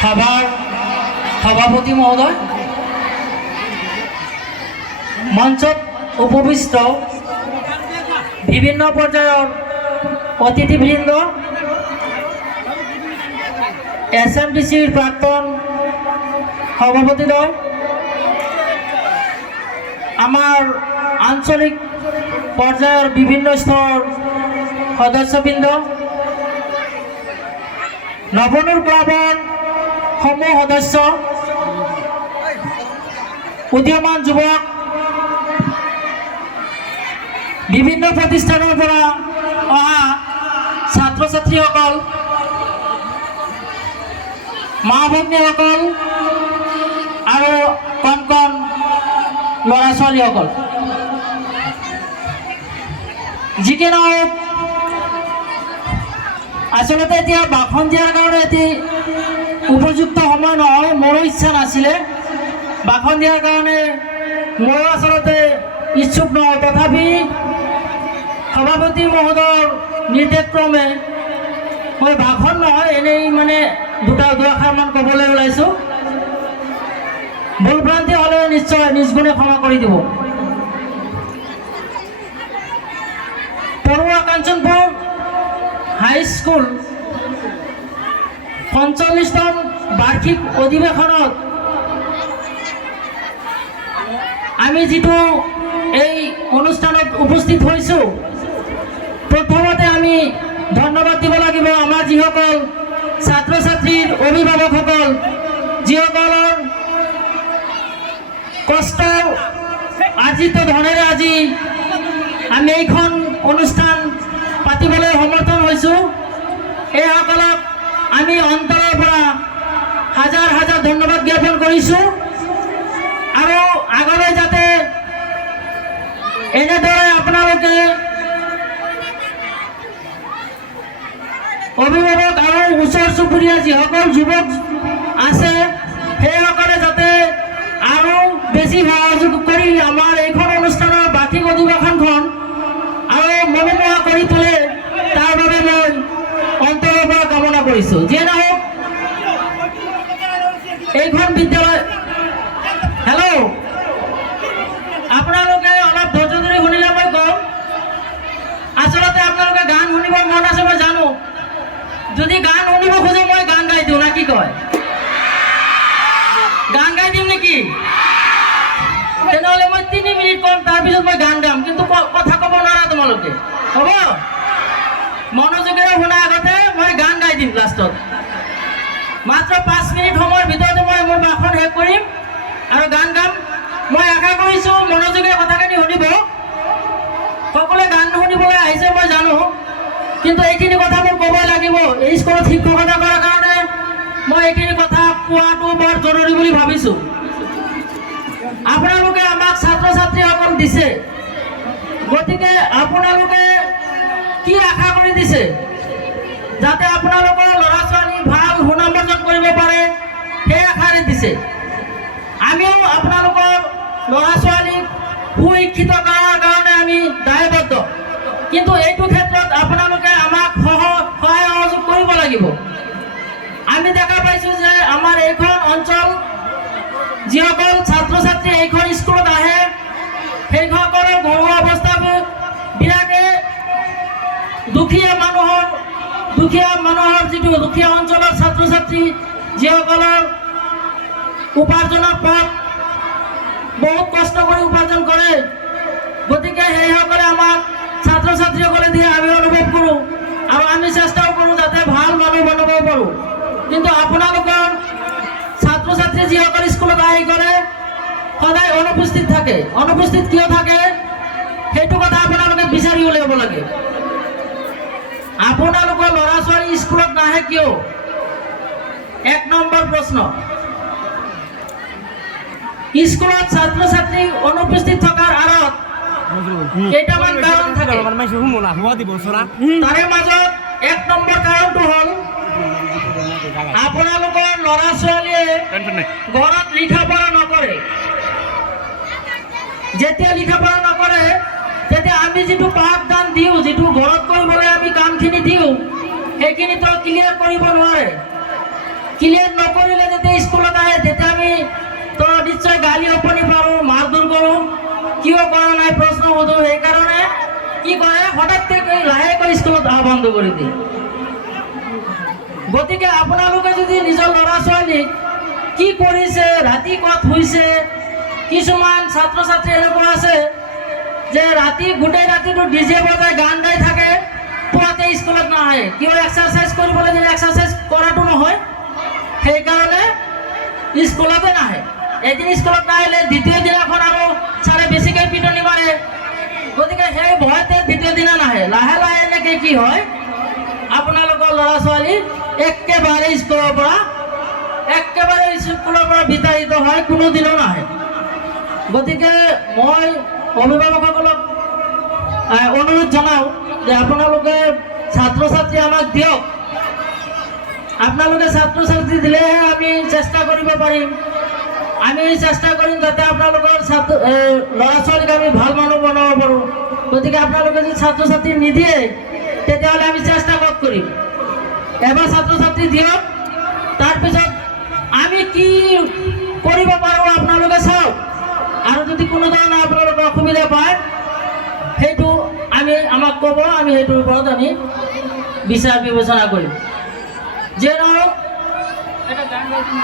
সভাৰ সভাপতি মহোদয়, মঞ্চত উপবিষ্ট বিভিন্ন পৰ্যায়েৰ অতিথিবৃন্দ, SMDCৰ প্ৰাক্তন সভাপতিদ্বয়, আমাৰ আঞ্চলিক পৰ্যায়েৰ বিভিন্ন স্তৰ সদস্যবৃন্দ, নবনুৰ ক্লাবৰ সমূহ সদস্য, উদীয়মান যুৱক, বিভিন্ন প্ৰতিষ্ঠানৰ পৰা অহা ছাত্ৰ ছাত্ৰীসকল, মা ভগ্নীসকল আৰু কণ কণ ল'ৰা ছোৱালীসকল, যি কি নহওক, আচলতে এতিয়া ভাষণ দিয়াৰ কাৰণে এটি উপযুক্ত সময় নহয়। মোৰো ইচ্ছা নাছিলে ভাষণ দিয়াৰ কাৰণে, ময়ো আচলতে ইচ্ছুক নহয়। তথাপি সভাপতি মহোদয়ৰ নিৰ্দেশক্ৰমে মই ভাষণ নহয়, এনেই মানে দুআষাৰমান ক'বলৈ ওলাইছোঁ। ভুল ভ্ৰান্তি হ'লে নিশ্চয় নিজ গুণে ক্ষমা কৰি দিব। পৰুৱা কাঞ্চনপুৰ হাইস্কুল ৪৫তম বাৰ্ষিক অধিৱেশনত আমি যিটো এই অনুষ্ঠানত উপস্থিত হৈছোঁ, প্ৰথমতে আমি ধন্যবাদ দিব লাগিব আমাৰ যিসকল ছাত্ৰ ছাত্ৰীৰ অভিভাৱকসকল, যিসকলৰ কষ্ট আৰ্জিত ধনেৰে আজি আমি এইখন অনুষ্ঠান পাতিবলৈ সমৰ্থন হৈছোঁ। এইসকলক আমি অন্তৰৰ পৰা হাজাৰ হাজাৰ ধন্যবাদ জ্ঞাপন কৰিছোঁ। আৰু আগলৈ যাতে এনেদৰে আপোনালোকে অভিভাৱক আৰু ওচৰ চুবুৰীয়া যিসকল যুৱক আছে, সেইসকলে যাতে আৰু বেছি সহযোগ কৰি আমাৰ এইখন অনুষ্ঠানৰ বাৰ্ষিক অধিৱেশনখন আৰু মনোমোহা কৰি তোলে, তাৰ বাবে মই অন্তৰৰ পৰা কামনা কৰিছোঁ। যিয়ে নহওক, এইখন বিদ্যালয়, হেল্ল', আপোনালোকে অলপ ধৈৰ্য ধৰি শুনিলে মই কওঁ। আচলতে আপোনালোকে গান শুনিব মন আছে মই জানো। যদি গান শুনিব খোজে মই গান গাই দিওঁ, না কি কয়? গান গাই দিম নেকি? তেনেহ'লে মই 3 মিনিট কম, তাৰপিছত মই গান গাম, কিন্তু কথা ক'ব নোৱাৰা তোমালোকে, হ'ব? মনোযোগেৰে শুনাৰ আগতে মই গান গাই দিম লাষ্টত। মাত্ৰ 5 মিনিট সময়ৰ ভিতৰতে মই মোৰ ভাষণ শেষ কৰিম আৰু গান গাম। মই আশা কৰিছোঁ মনোযোগেৰে কথাখিনি শুনিব। সকলোৱে গান শুনিবলৈ আহিছে মই জানো, কিন্তু এইখিনি কথা মোৰ ক'বই লাগিব। এই স্কুলত শিক্ষকতা কৰাৰ কাৰণে মই এইখিনি কথা কোৱাটো বৰ জৰুৰী বুলি ভাবিছোঁ। আপোনালোকে আমাক ছাত্ৰ ছাত্ৰীসকল দিছে, গতিকে আপোনালোকে কি আশা কৰি দিছে? যাতে আপোনালোকৰ ল'ৰা ছোৱালী ভাল সুনাম অৰ্জন কৰিব পাৰে, সেই আশাৰে দিছে। আমিও আপোনালোকৰ ল'ৰা ছোৱালীক সুশিক্ষিত কৰাৰ কাৰণে আমি দায়বদ্ধ, কিন্তু এইটো ক্ষেত্ৰত আপোনালোকে আমাক সহায় সহযোগ কৰিব লাগিব। আমি দেখা পাইছোঁ যে আমাৰ এইখন অঞ্চল, যিসকল ছাত্ৰ ছাত্ৰী এইখন স্কুলত আহে, সেইসকলৰ ঘৰুৱা অৱস্থাবোৰ বিৰাটে দুখীয়া মানুহৰ যিটো দুখীয়া অঞ্চলৰ ছাত্ৰ ছাত্ৰী, যিসকলৰ উপাৰ্জনৰ পথ বহুত কষ্ট কৰি উপাৰ্জন কৰে, গতিকে সেইসকলে আমাক ছাত্ৰ ছাত্ৰীসকলে দিয়ে আমি অনুভৱ কৰোঁ আৰু আমি চেষ্টাও কৰোঁ যাতে ভাল মানুহ বনাব পাৰোঁ। কিন্তু আপোনালোকৰ ছাত্ৰ ছাত্ৰী যিসকল স্কুলত আহি কৰে সদায় অনুপস্থিত থাকে। অনুপস্থিত কিয় থাকে সেইটো কথা আপোনালোকে বিচাৰি উলিয়াব লাগে। আপোনালোকৰ ল'ৰা ছোৱালী স্কুলত নাহে কিয়? 1 নম্বৰ প্ৰশ্ন। স্কুলত ছাত্ৰ ছাত্ৰী অনুপস্থিত থকাৰ আঁৰত কেইটামান কাৰণ থাকে। তাৰে মাজত 1 নম্বৰ কাৰণটো হ'ল আপোনালোকৰ ল'ৰা ছোৱালীয়ে ঘৰত লিখা পঢ়া নকৰে। যেতিয়া লিখা পঢ়া নকৰে, তেতিয়া আমি যিটো পাঠদান দিওঁ, যিটো ঘৰত কৰিবলৈ আমি কামখিনি দিওঁ, সেইখিনি তো ক্লিয়াৰ কৰিব নোৱাৰে। ক্লিয়াৰ নকৰিলে স্কুলত আহে তেতিয়া আমি তো নিশ্চয় গালি অপনি পাৰোঁ, মাৰধৰ কৰোঁ, কিয় কৰা নাই প্ৰশ্ন সোধোঁ। সেইকাৰণে কি কৰে, হঠাৎকে লাহেকৈ স্কুলত অহা বন্ধ কৰি দিয়ে। গতিকে আপোনালোকে যদি নিজৰ ল'ৰা ছোৱালীক কি কৰিছে, ৰাতি ক'ত শুইছে, কিছুমান ছাত্ৰ ছাত্ৰী এনেকুৱা আছে যে ৰাতি গোটেই ৰাতিটো ডিজে বজাই গান গাই থাকে, পুৱাতে স্কুলত নাহে। কিয়? এক্সাৰচাইজ কৰিবলৈ দিলে এক্সাৰচাইজ কৰাটো নহয়, সেইকাৰণে স্কুলতে নাহে। এদিন স্কুলত নাহিলে দ্বিতীয় দিনাখন আৰু ছাৰে বেছিকৈ পিটনি মাৰে। গতিকে সেই ভয়তে দ্বিতীয় দিনা নাহে। লাহে লাহে এনেকৈ কি হয়, আপোনালোকৰ ল'ৰা ছোৱালী একেবাৰে স্কুলৰ পৰা বিতাড়িত হয়, কোনোদিনো নাহে। গতিকে মই অভিভাৱকসকলক অনুৰোধ জনাওঁ যে আপোনালোকে ছাত্ৰ ছাত্ৰী আমাক দিয়ক। আপোনালোকে ছাত্ৰ ছাত্ৰী দিলেহে আমি চেষ্টা কৰিব পাৰিম। আমি চেষ্টা কৰিম যাতে আপোনালোকৰ ল'ৰা ছোৱালীক আমি ভাল মানুহ বনাব পাৰোঁ। গতিকে আপোনালোকে যদি ছাত্ৰ ছাত্ৰী নিদিয়ে তেতিয়াহ'লে আমি চেষ্টা ক'ত কৰিম? এবাৰ ছাত্ৰ ছাত্ৰী দিয়ক, তাৰপিছত আমি কি কৰিব পাৰোঁ আপোনালোকে চাওক। আৰু যদি কোনো ধৰণৰ আপোনালোকে অসুবিধা পায় সেইটো আমাক ক'ব, আমি সেইটোৰ ওপৰত আমি বিচাৰ বিবেচনা কৰিম। যে নহওক এটা গান গাইছোঁ।